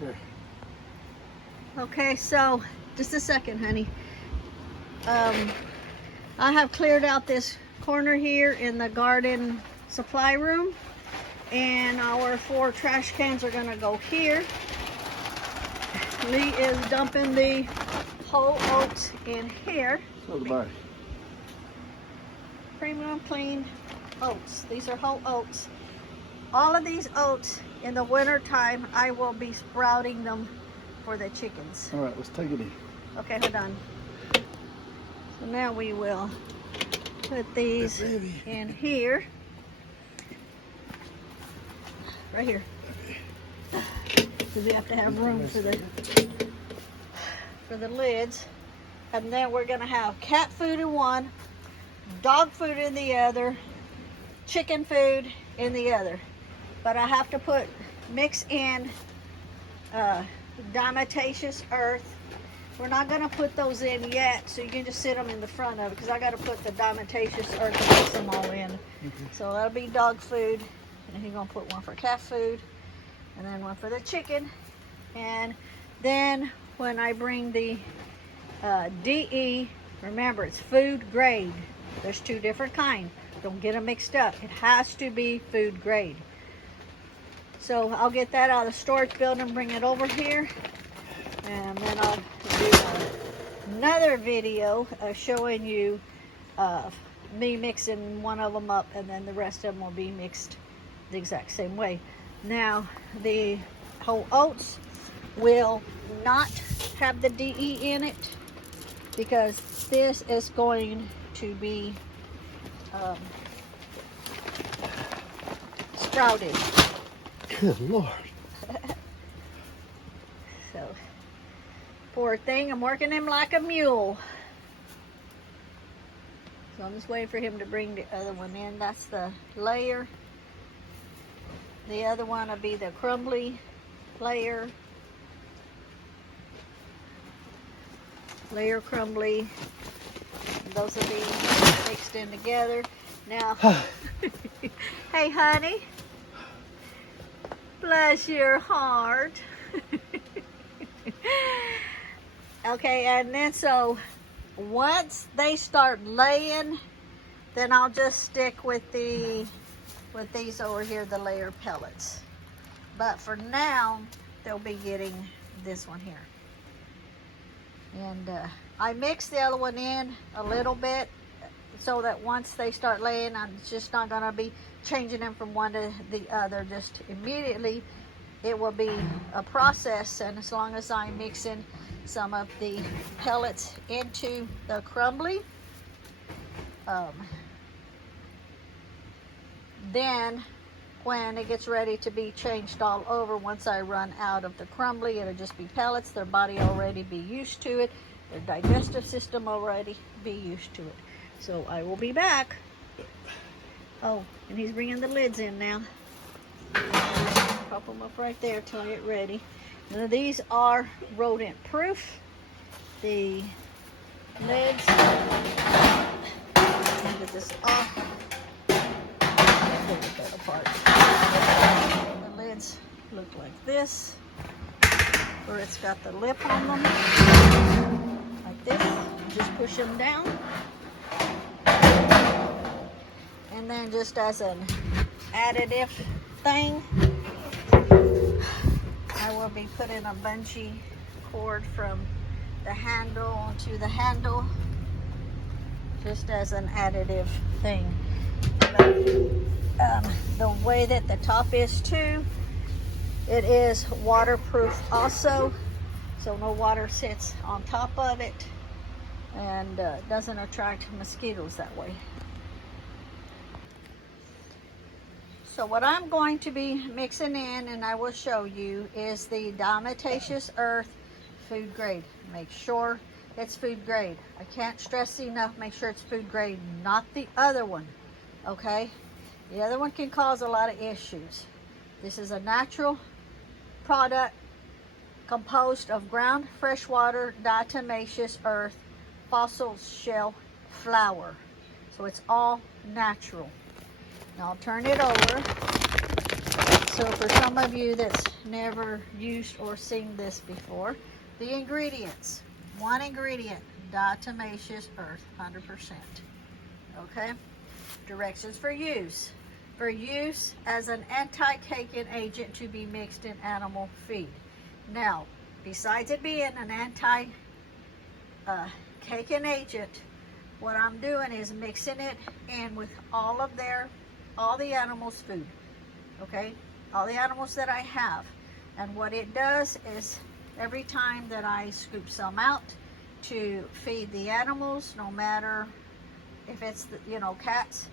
Here. Okay, so just a second, honey. I have cleared out this corner here in the garden supply room, and our 4 trash cans are gonna go here. Lee is dumping the whole oats in here. So goodbye. Premium clean oats. These are whole oats. All of these oats in the winter time, I will be sprouting them for the chickens. All right, let's take it in. Okay, hold on. So now we will put these in here. Right here. Because we have to have room for the lids. And then we're gonna have cat food in one, dog food in the other, chicken food in the other. But I have to mix in diatomaceous earth. We're not gonna put those in yet, so you can just sit them in the front of it, because I gotta put the diatomaceous earth and mix them all in. So that'll be dog food, and he's gonna put one for cat food, and then one for the chicken. And then when I bring the DE, remember it's food grade. There's 2 different kinds. Don't get them mixed up. It has to be food grade. So I'll get that out of the storage building, bring it over here, and then I'll do another video showing you me mixing one of them up, and then the rest of them will be mixed the exact same way. Now, the whole oats will not have the DE in it, because this is going to be sprouted. Good Lord. So, poor thing, I'm working him like a mule. So I'm just waiting for him to bring the other one in. That's the layer. The other one will be the crumbly layer. Layer crumbly. Those will be mixed in together. Now, hey honey, bless your heart. Okay, and then so once they start laying, then I'll just stick with these over here, the layer pellets. But for now, they'll be getting this one here. And I mix the other one in a little bit, so that once they start laying, I'm just not gonna be changing them from one to the other just immediately. It will be a process, and as long as I'm mixing some of the pellets into the crumbly, then when it gets ready to be changed all over, once I run out of the crumbly, it'll just be pellets. Their body already be used to it, their digestive system already be used to it. So I will be back. Oh, and he's bringing the lids in now. Pop them up right there till I get ready. Now, these are rodent proof. The lids, get this off. Pull that apart. The lids look like this, where it's got the lip on them, like this. Just push them down. And then just as an additive thing, I will be putting a bungee cord from the handle onto the handle, just as an additive thing. But, the way that the top is too, it is waterproof also, so no water sits on top of it, and doesn't attract mosquitoes that way. So what I'm going to be mixing in, and I will show you, is the diatomaceous earth food grade. Make sure it's food grade. I can't stress enough, make sure it's food grade, not the other one, okay? The other one can cause a lot of issues. This is a natural product composed of ground freshwater diatomaceous earth, fossil shell flour. So it's all natural. Now I'll turn it over. So for some some of you that's never used or seen this before, the ingredients. One ingredient, diatomaceous earth, 100%. Okay? Directions for use. For use as an anti-caking agent to be mixed in animal feed. Now, besides it being an anti-caking agent, what I'm doing is mixing it in with all the animals' food. Okay? All the animals that I have. And what it does is every time that I scoop some out to feed the animals, no matter if it's, cats,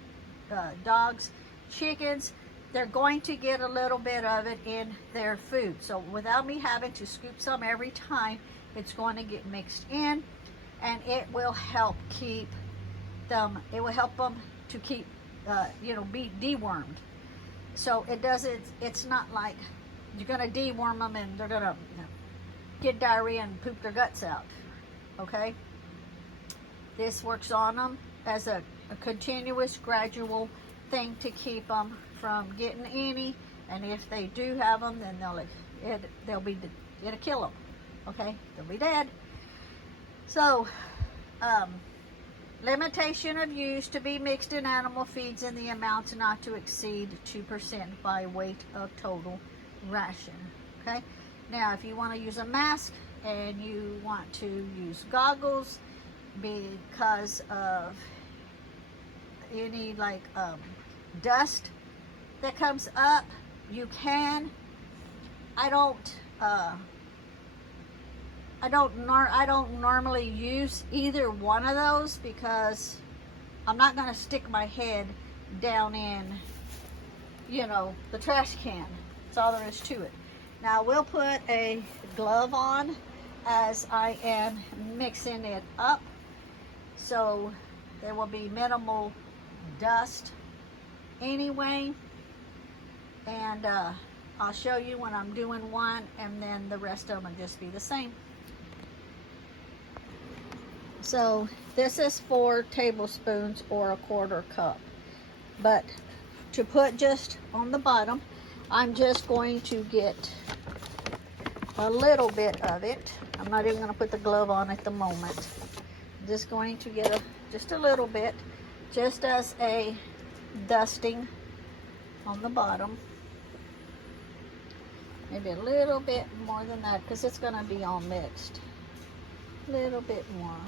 dogs, chickens, they're going to get a little bit of it in their food. So without me having to scoop some every time, it's going to get mixed in, and it will help keep them, to keep, be dewormed. So it's not like you're going to deworm them and they're going to get diarrhea and poop their guts out. Okay? This works on them as a continuous, gradual thing to keep them from getting any. And if they do have them, then it'll kill them. Okay? They'll be dead. So, limitation of use to be mixed in animal feeds in the amounts not to exceed 2% by weight of total ration. Okay? Now, if you want to use a mask and you want to use goggles because of any dust that comes up, you can. I don't normally use either one of those because I'm not going to stick my head down in, the trash can. That's all there is to it. Now we'll put a glove on as I am mixing it up, so there will be minimal dust anyway. And I'll show you when I'm doing one, and then the rest of them will just be the same. So this is 4 tablespoons or a 1/4 cup. But to put just on the bottom, I'm just going to get a little bit of it. I'm not even going to put the glove on at the moment. I'm just going to get just a little bit, just as a dusting on the bottom. Maybe a little bit more than that because it's going to be all mixed. A little bit more.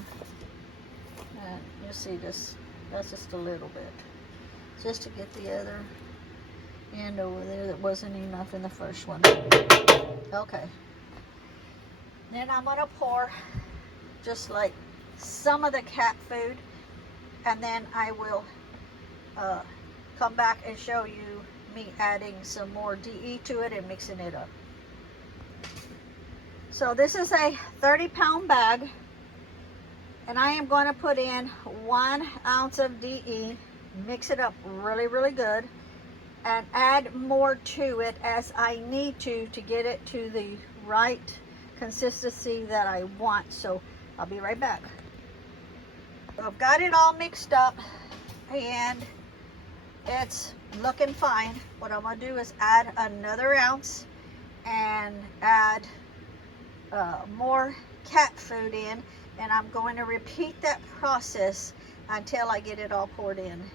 And you see this, that's just a little bit. Just to get the other end over there that wasn't enough in the first one. Okay. Then I'm going to pour just like some of the cat food, and then I will come back and show you me adding some more DE to it and mixing it up. So this is a 30-pound bag, and I am going to put in 1 ounce of DE, mix it up really, really good, and add more to it as I need to get it to the right consistency that I want. So I'll be right back. So I've got it all mixed up and it's looking fine. What I'm going to do is add another ounce and add more cat food in, and I'm going to repeat that process until I get it all poured in.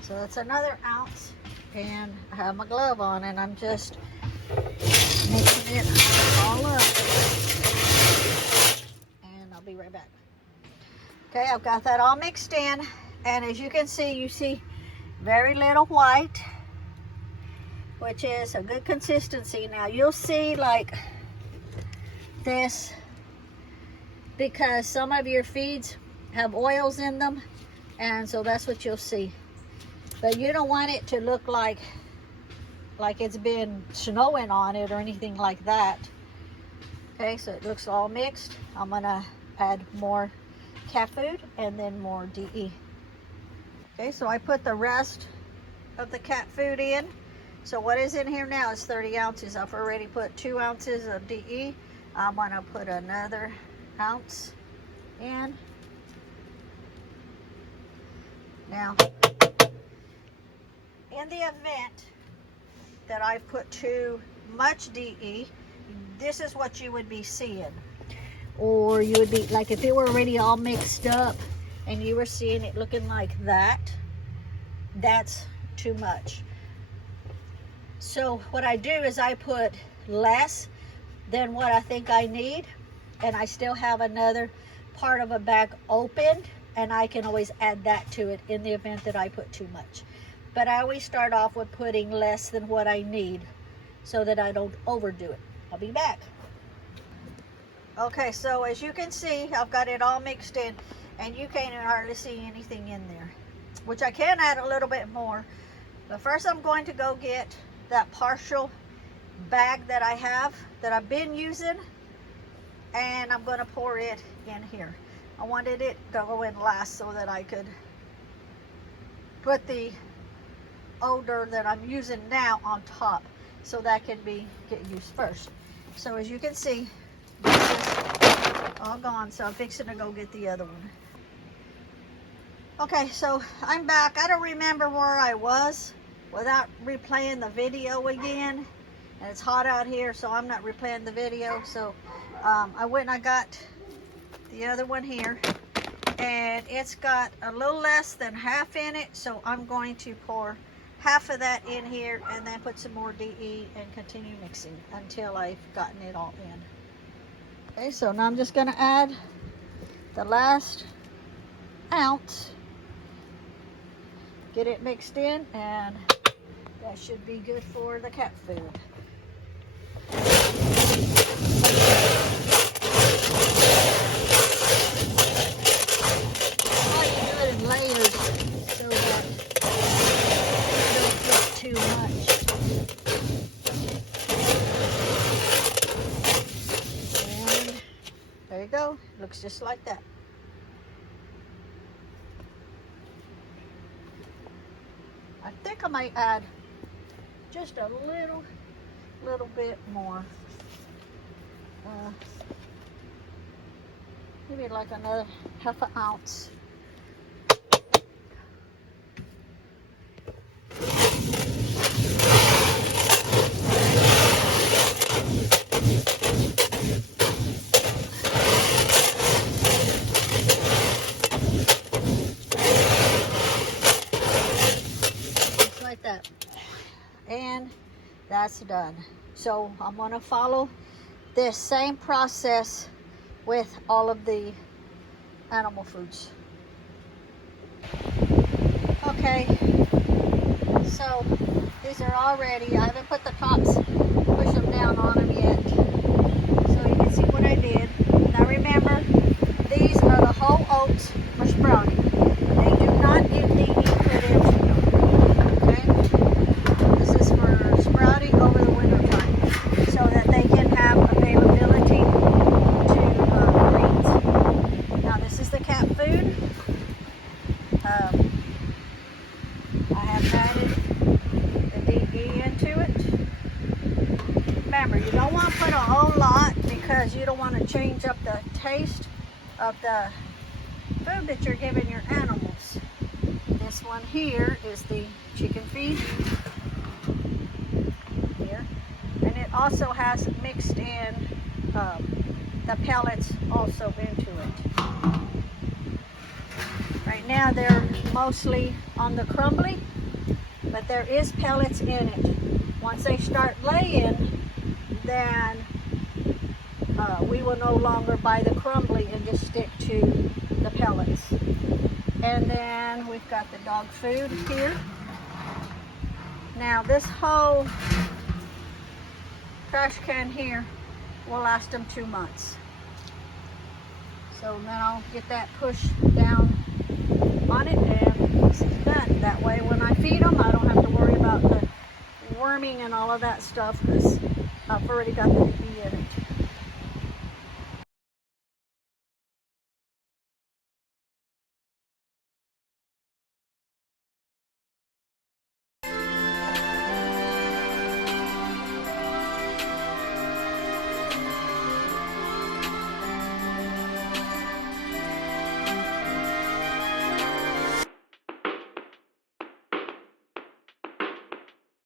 So that's another ounce, and I have my glove on and I'm just mixing it all up, and I'll be right back. Okay, I've got that all mixed in, and as you can see, you see very little white, which is a good consistency. Now you'll see like this because some of your feeds have oils in them, and so that's what you'll see. But you don't want it to look like it's been snowing on it or anything like that. Okay, so it looks all mixed. I'm gonna add more cat food and then more DE. Okay, so I put the rest of the cat food in. So what is in here now is 30 ounces. I've already put 2 ounces of DE. I'm gonna put another ounce in. Now, in the event that I put too much DE, this is what you would be seeing. Or you would be, like if it were already all mixed up and you were seeing it looking like that, that's too much. So what I do is I put less than what I think I need, and I still have another part of a bag open, and I can always add that to it in the event that I put too much. But I always start off with putting less than what I need so that I don't overdo it. I'll be back. Okay, so as you can see, I've got it all mixed in, and you can't hardly see anything in there, which I can add a little bit more. But first I'm going to go get that partial bag that I have, that I've been using, and I'm going to pour it in here. I wanted it to go in last so that I could put the odor that I'm using now on top, so that can get used first. So as you can see, this is all gone, so I'm fixing to go get the other one. Okay, so I'm back. I don't remember where I was without replaying the video again, and it's hot out here, so I'm not replaying the video. So I went and I got the other one here, and it's got a little less than half in it, so I'm going to pour half of that in here and then put some more DE and continue mixing until I've gotten it all in. Okay, so now I'm just going to add the last ounce, get it mixed in, and that should be good for the cat food. I like to do it in layers so that it don't get too much. And there you go. Looks just like that. I think I might add just a little bit more. Maybe like another half an ounce. Just like that. And that's done. So I'm going to follow this same process with all of the animal foods. Okay, so these are all ready. I haven't put the tops, push them down on them yet. So you can see what I did. Now remember, these are the whole oats for sprouting. They do not get DE put into them. Okay? This is for sprouting over the winter time, so that they can have availability to breed. Now this is the cat food. I have added the DE into it. Remember, you don't want to put a whole lot because you don't want to change up the taste of the food that you're giving your animals. This one here is the chicken feed here, and it also has mixed in the pellets also into it. Right now they're mostly on the crumbly, but there is pellets in it. Once they start laying, then we will no longer buy the crumbly and just stick to the pellets. And then we've got the dog food here. Now this whole trash can here will last them 2 months. So then I'll get that pushed down on it, and this is done. That way when I feed them, I don't have to worry about the worming and all of that stuff because I've already got the DE in it.